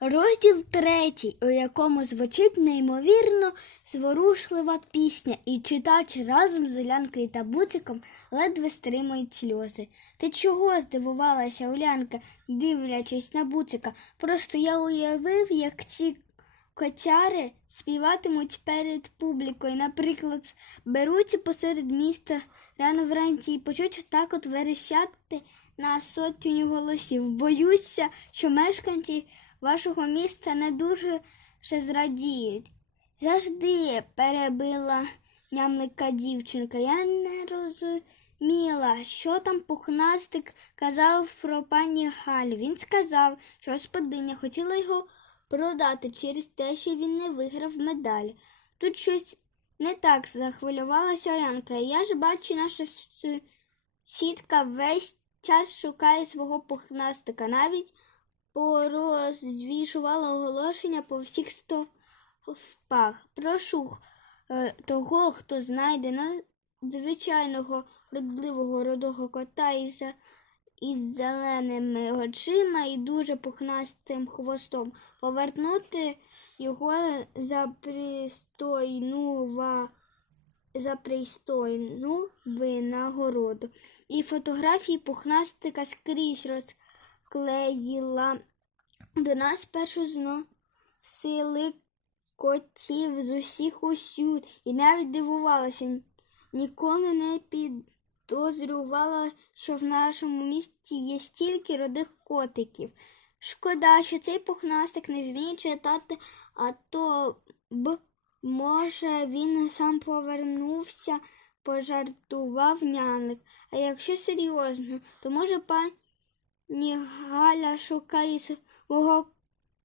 Розділ третій, у якому звучить неймовірно зворушлива пісня, і читач разом з Улянкою та Буциком ледве стримують сльози. Ти чого? здивувалася Улянка, дивлячись на Буцика. Просто я уявив, як ці котяри співатимуть перед публікою. Наприклад, беруться посеред міста рано вранці і почуть так от верещати на сотню голосів. Боюся, що мешканці вашого міста не дуже ще зрадіють. Завжди перебила нямлика дівчинка. Я не розуміла, що там пухнастик казав про пані Галю. Він сказав, що господиня хотіла його продати через те, що він не виграв медаль. Тут щось не так захвилювалася Олянка. Я ж бачу, наша сітка весь час шукає свого пухнастика. Навіть порозвішувала оголошення по всіх стовпах. Прошу е, того, хто знайде надзвичайного родливого родого кота із, із зеленими очима і дуже пухнастим хвостом, повернути його за пристойну ва за пристойну винагороду. І фотографії пухнастика скрізь розклеїла. До нас першу зносили котів з усіх усюд і навіть дивувалася. Ніколи не підозрювала, що в нашому місті є стільки родих котиків. Шкода, що цей пухнастик не вміє читати, а то б, може, він сам повернувся, пожартував няник. А якщо серйозно, то може пані Галя шукає свого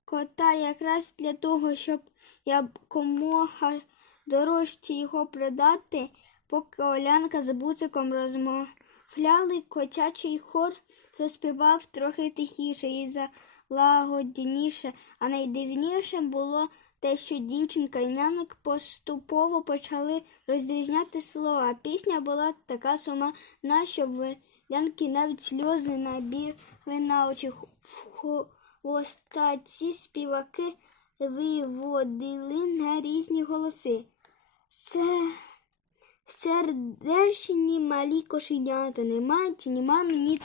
кота якраз для того, щоб якомога дорожче його продати, поки Олянка з буциком розмовляли, котячий хор заспівав трохи тихіше і залагодніше, а найдивніше було те, що дівчинка і няник поступово почали розрізняти слова. Пісня була така сума, що в Янки навіть сльози набігли на очі. В хвостаці співаки виводили на різні голоси. Це сердечні малі кошенята, не мають ні мами, ні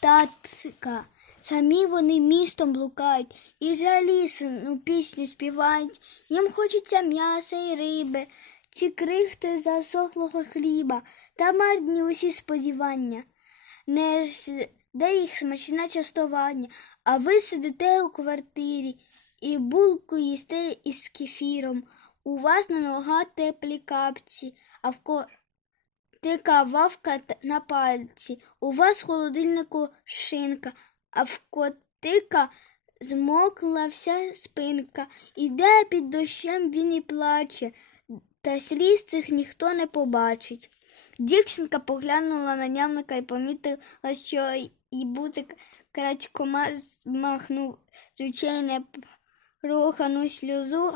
татка. Самі вони містом блукають і за лісом пісню співають. Їм хочеться м'яса і риби, чи крихти засохлого хліба та марні усі сподівання. Не де їх смачне частування, а ви сидите у квартирі і булку їсте із кефіром. У вас на нога теплі капці, а в котика вавка на пальці. У вас в холодильнику шинка, а в котика змокла вся спинка. Іде під дощем він і плаче, та сліз цих ніхто не побачить. Дівчинка поглянула на нямника і помітила, що і буцик крадькома змахнув з очей сльозу.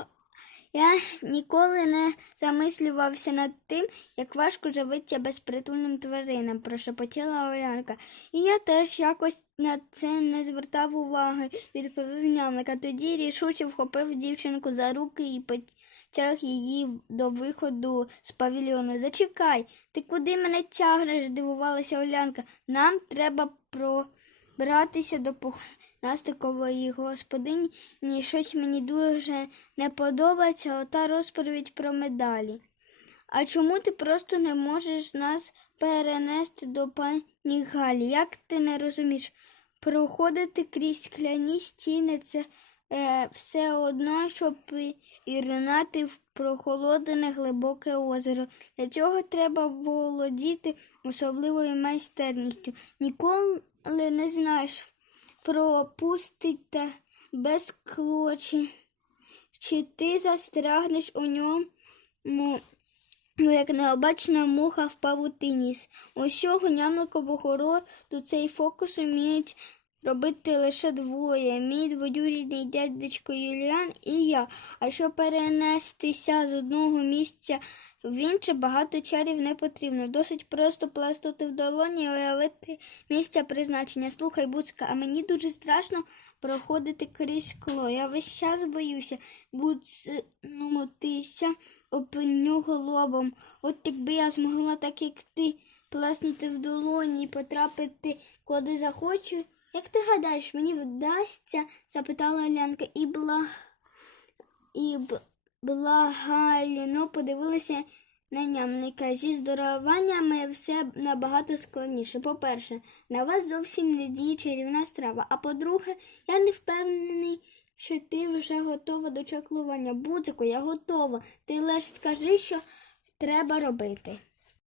Я ніколи не замислювався над тим, як важко живеться безпритульним тваринам, прошепотіла Олянка. І я теж якось на це не звертав уваги, відповів нямника. Тоді рішуче вхопив дівчинку за руки і потяг її до виходу з павільйону. Зачекай, ти куди мене тягнеш? здивувалася Олянка. Нам треба пробратися до пухнастикової господині. Ні, щось мені дуже не подобається ота розповідь про медалі. А чому ти просто не можеш нас перенести до пані Галі? Як ти не розумієш? Проходити крізь скляні стіни це все одно, щоб іринати в прохолодне глибоке озеро. Для цього треба володіти особливою майстерністю. Ніколи не знаєш, пропустить та без клочі, чи ти застрягнеш у ньому. Ну, як необачна муха в павутині. Усього нямликового роду цей фокус уміють робити лише двоє. Мій двоюрідний дядечко Юліан і я. А щоб перенестися з одного місця в інше, багато чарів не потрібно. Досить просто плеснути в долоні і уявити місця призначення. Слухай, Буцка, а мені дуже страшно проходити крізь скло. Я весь час боюся буцнутися нього лобом. От якби я змогла, так як ти, плеснути в долоні потрапити куди захочу. Як ти гадаєш, мені вдасться? запитала Лянка і бла... і б... благально подивилася на нямника. Зі здорованнями все набагато складніше. По-перше, на вас зовсім не діє чарівна страва. А по-друге, я не впевнений, що ти вже готова до чаклування. Будзику, я готова. Ти лише скажи, що треба робити.